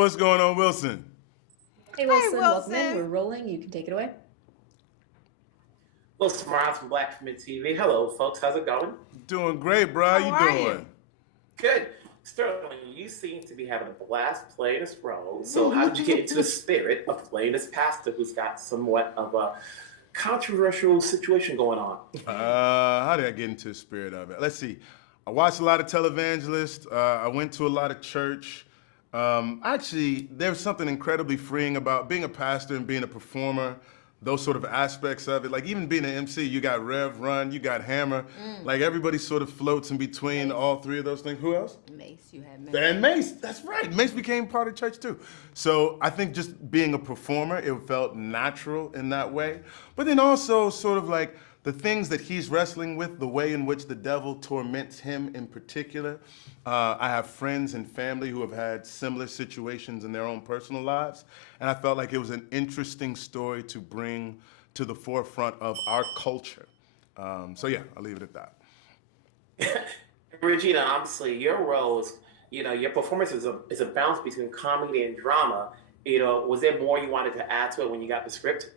What's going on, Wilson? Hey Hey, Wilson, welcome in. We're Wilson. rolling. You can take it away. Well, Smiles from Black Commit TV. Hello, folks. How's it going? Doing great, bro. How How you are you? doing? Good. Sterling, you seem to be having a blast playing this role. So, how did you get into the spirit of playing this pastor who's got somewhat of a controversial situation going on? How did I get into the spirit of it? Let's see. I watched a lot of televangelists. I went to a lot of church. Actually, there's something incredibly freeing about being a pastor and being a performer. Those sort of aspects of it, like even being an MC, you got Rev, Run, you got Hammer. Like everybody sort of floats in between all three of those things. Who else? Mace, you had Mace. And Mace, that's right. Mace became part of church too. So I think just being a performer, it felt natural in that way. But then also sort of like the things that he's wrestling with, the way in which the devil torments him in particular. I have friends and family who have had similar situations in their own personal lives. And I felt like it was an interesting story to bring to the forefront of our culture. So yeah, I'll leave it at that. Regina, obviously, your role is, your performance is a balance between comedy and drama. Was there more you wanted to add to it when you got the script?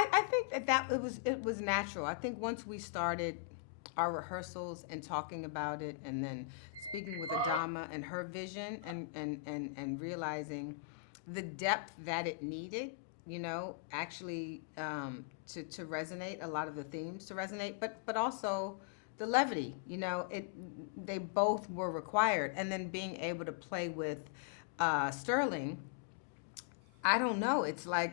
I think that it was natural. I think once we started our rehearsals and talking about it, and then speaking with Adama and her vision, and realizing the depth that it needed, actually to resonate, a lot of the themes to resonate, but also the levity. They both were required, and then being able to play with Sterling. I don't know. It's like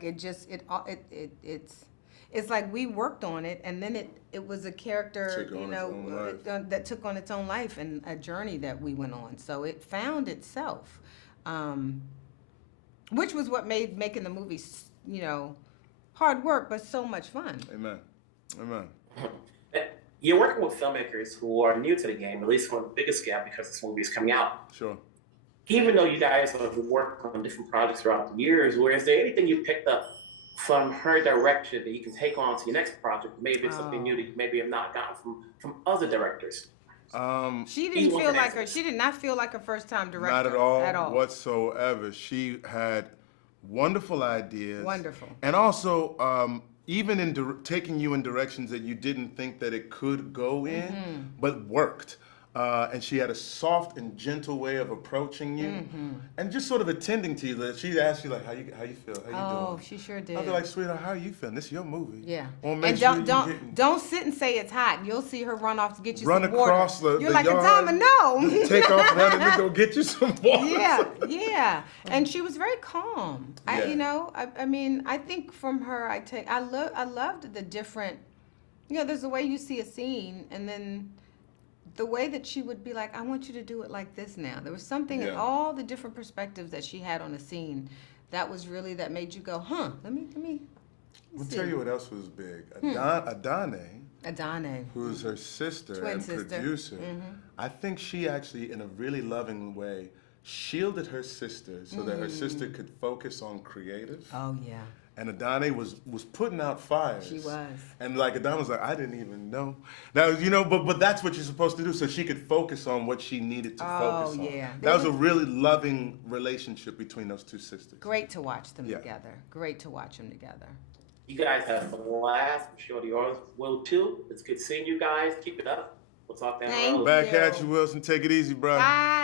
it's like we worked on it, and then it was a character, Took on its own life. that took on its own life and a journey that we went on. So it found itself, which was what made making the movie, hard work, but so much fun. Amen. Amen. You're working with filmmakers who are new to the game, at least on the biggest scale, because this movie is coming out. Sure. Even though you guys have worked on different projects throughout the years, is there anything you picked up from her direction that you can take on to your next project? Maybe it's something new that you maybe have not gotten from other directors. She did not feel like a first time director. Not at all. Whatsoever. She had wonderful ideas. Wonderful. And also, even in taking you in directions that you didn't think that it could go in, but worked. And she had a soft and gentle way of approaching you, and just sort of attending to you. That she'd ask you like, "How you feel? How you doing?" She sure did. I'd be like, "Sweetheart, how are you feeling? This is your movie." Yeah. Well, make And sure don't sit and say it's hot. You'll see her run off to get you run some water. across the You're like, yard, Adama, no. just take off running to go get you some water. Yeah. And she was very calm. Yeah. I think from her, I loved the different. There's a way you see a scene, and then the way that she would be like, I want you to do it like this now. There was something in all the different perspectives that she had on a scene that made you go, huh, let me I'll see. tell you what else was big. Adane. Who's her sister Twin and sister. producer. I think she actually, in a really loving way, shielded her sister so that her sister could focus on creative. Oh, yeah. And Adane was putting out fires. She was. And like Adane was like, I didn't even know. Now, but that's what you're supposed to do so she could focus on what she needed to focus on. Oh, yeah. That was a really loving relationship between those two sisters. Great to watch them together. Great to watch them together. You guys have a blast. I'm sure the audience will too. It's good seeing you guys. Keep it up. We'll talk down the road. Back at you, Wilson. Take it easy, bro. Bye.